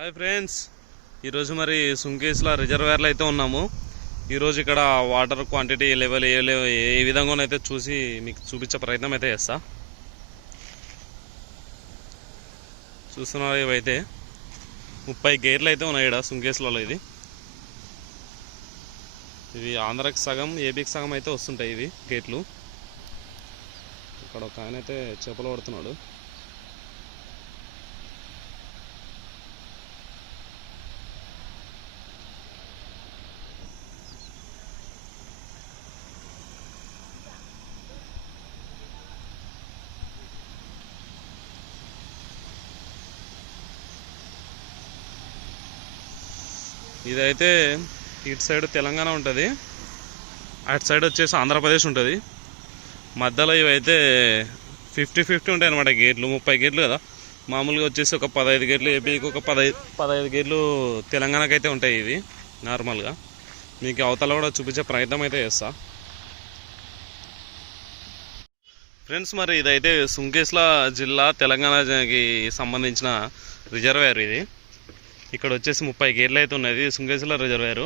Hi friends, ఈరోజు మరి సుంకేస్లా రిజర్వేర్లో అయితే ఉన్నాము. ఈరోజు ఇక్కడ వాటర్ క్వాంటిటీ లెవెల్ ఏ విధంగానైతే చూసి మీకు చూపించే ప్రయత్నం అయితే చేస్తా. చూస్తున్నారు, ఇవైతే 30 గేర్లు అయితే ఉన్నాయి ఇక్కడ సుంకేస్లలో. ఇవి ఆంధ్రాకి సగం ఏపీకి సగం అయితే వస్తుంటాయి ఇవి గేట్లు. ఇక్కడ ఒక ఆయన అయితే చేపలు పడుతున్నాడు. ఇదైతే ఇటు సైడ్ తెలంగాణ ఉంటుంది, అటు సైడ్ వచ్చేసి ఆంధ్రప్రదేశ్ ఉంటుంది. మధ్యలో ఇవైతే 50-50 ఉంటాయి అన్నమాట గేట్లు. 30 గేట్లు కదా, మామూలుగా వచ్చేసి ఒక 15 గేట్లు ఏపీకి, ఒక 15 గేట్లు తెలంగాణకి అయితే ఉంటాయి ఇవి నార్మల్గా. మీకు అవతల కూడా చూపించే ప్రయత్నం అయితే చేస్తా. ఫ్రెండ్స్, మరి ఇదైతే సుంకేస్లా జిల్లా తెలంగాణకి సంబంధించిన రిజర్వేర్. ఇది ఇక్కడ వచ్చేసి 30 గేర్లు అయితే ఉన్నది సుంకేశ్వర రిజర్వేరు.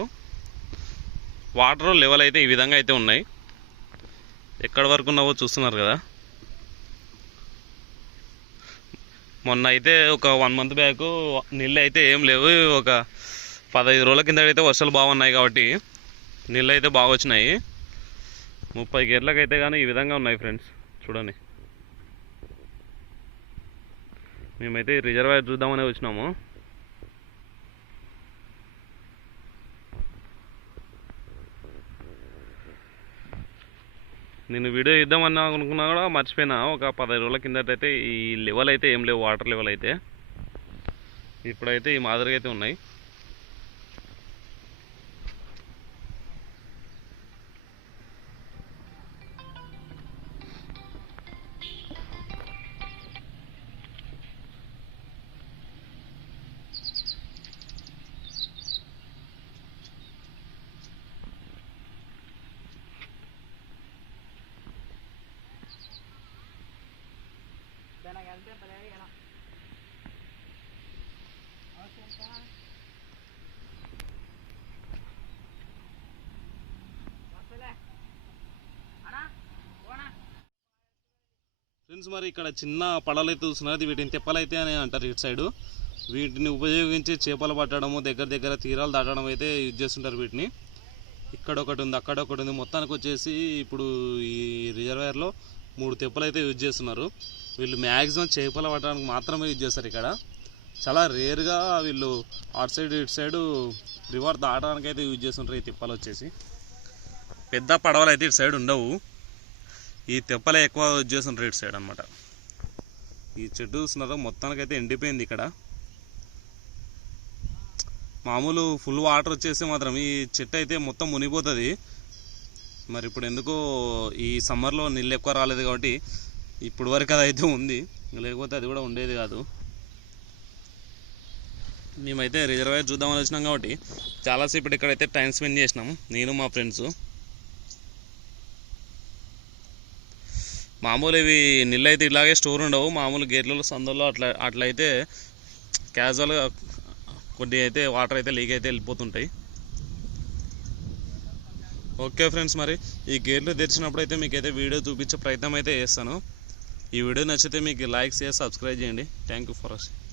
వాటర్ లెవెల్ అయితే ఈ విధంగా అయితే ఉన్నాయి. ఎక్కడి వరకు ఉన్నావో చూస్తున్నారు కదా. మొన్న అయితే ఒక 1 మంత్ బ్యాక్ నీళ్ళు అయితే ఏం లేవు. ఒక 15 రోజుల కింద అయితే వర్షాలు బాగున్నాయి కాబట్టి నీళ్ళు అయితే బాగా వచ్చినాయి. 30 గేర్లకు అయితే కానీ ఈ విధంగా ఉన్నాయి ఫ్రెండ్స్, చూడండి. మేమైతే రిజర్వేర్ చూద్దామని వచ్చినాము. నేను వీడియో ఇద్దామన్నా అనుకున్నా కూడా మర్చిపోయినా. ఒక 15 రోజుల కిందటైతే ఈ లెవెల్ అయితే ఏం లేవు, వాటర్ లెవెల్ అయితే. ఇప్పుడైతే ఈ మాదిరిగా అయితే ఉన్నాయి. ఫ్రెండ్స్, మరి ఇక్కడ చిన్న పడవలు అయితే చూస్తున్నారు. వీటిని తెప్పలైతే అని అంటారు ఇటు సైడు. వీటిని ఉపయోగించి చేపలు పట్టడము, దగ్గర తీరాలు దాటడం అయితే యూజ్ చేస్తుంటారు వీటిని. ఇక్కడ ఒకటి ఉంది, అక్కడ ఒకటి ఉంది. మొత్తానికి వచ్చేసి ఇప్పుడు ఈ రిజర్వేర్లో 3 తెప్పలు అయితే యూజ్ చేస్తున్నారు. వీళ్ళు మ్యాక్సిమం చేపలు పట్టడానికి మాత్రమే యూజ్ చేస్తారు. ఇక్కడ చాలా రేర్గా వీళ్ళు అటు సైడ్ ఇటు సైడు రివర్ దాటడానికి అయితే యూజ్ చేస్తుంటారు ఈ తెప్పలు వచ్చేసి. పెద్ద పడవలు అయితే ఇటు సైడ్ ఉండవు, ఈ తెప్పలే ఎక్కువ యూజ్ చేస్తుంటారు ఇటు సైడ్ అనమాట. ఈ చెట్టు చూస్తున్నారు, మొత్తానికైతే ఎండిపోయింది ఇక్కడ. మామూలు ఫుల్ వాటర్ వచ్చేసి మాత్రం ఈ చెట్టు అయితే మొత్తం మునిగిపోతుంది. మరి ఇప్పుడు ఎందుకో ఈ సమ్మర్లో నీళ్ళు ఎక్కువ రాలేదు కాబట్టి ఇప్పుడు వరకు అది అయితే ఉంది, లేకపోతే అది కూడా ఉండేది కాదు. మేమైతే రిజర్వేర్ చూద్దామని వచ్చినాం కాబట్టి చాలాసేపు ఇక్కడైతే టైం స్పెండ్ చేసినాం, నేను మా ఫ్రెండ్స్. మామూలు ఇవి నీళ్ళు అయితే ఇలాగే స్టోర్ ఉండవు. మామూలు గేట్లలో సందుల్లో అట్లయితే క్యాజువల్గా కొన్ని అయితే వాటర్ అయితే లీక్ అయితే వెళ్ళిపోతుంటాయి. ఓకే ఫ్రెండ్స్, మరి ఈ గేట్లు తెరిచినప్పుడు అయితే మీకైతే వీడియో చూపించే ప్రయత్నం అయితే చేస్తాను. ఈ వీడియో నచ్చితే మీకు లైక్ చేసి సబ్స్క్రైబ్ చేయండి. Thank you for watching.